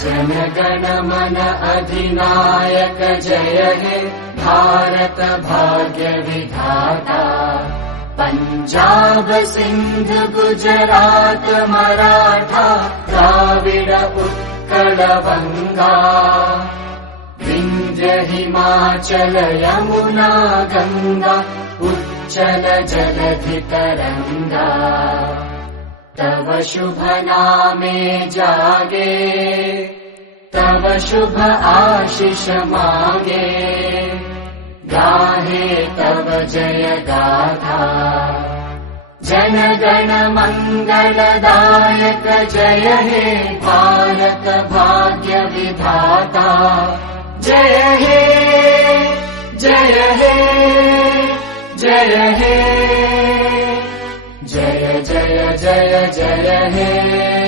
जन गण मन अधिनायक जय हे भारत भाग्य विधाता। पंजाब सिंध गुजरात मराठा द्राविड उत्कल बंगा। विंध्य हिमाचल यमुना गंगा उच्चल जलधि तरंगा। तव शुभ नामे जागे तव शुभ आशीष मागे। गाहे तव जय गाथा जन गण मंगलदायक जय हे भारत भाग्य विधाता। जय हे जय हे जय हे जय जय जय जय हे।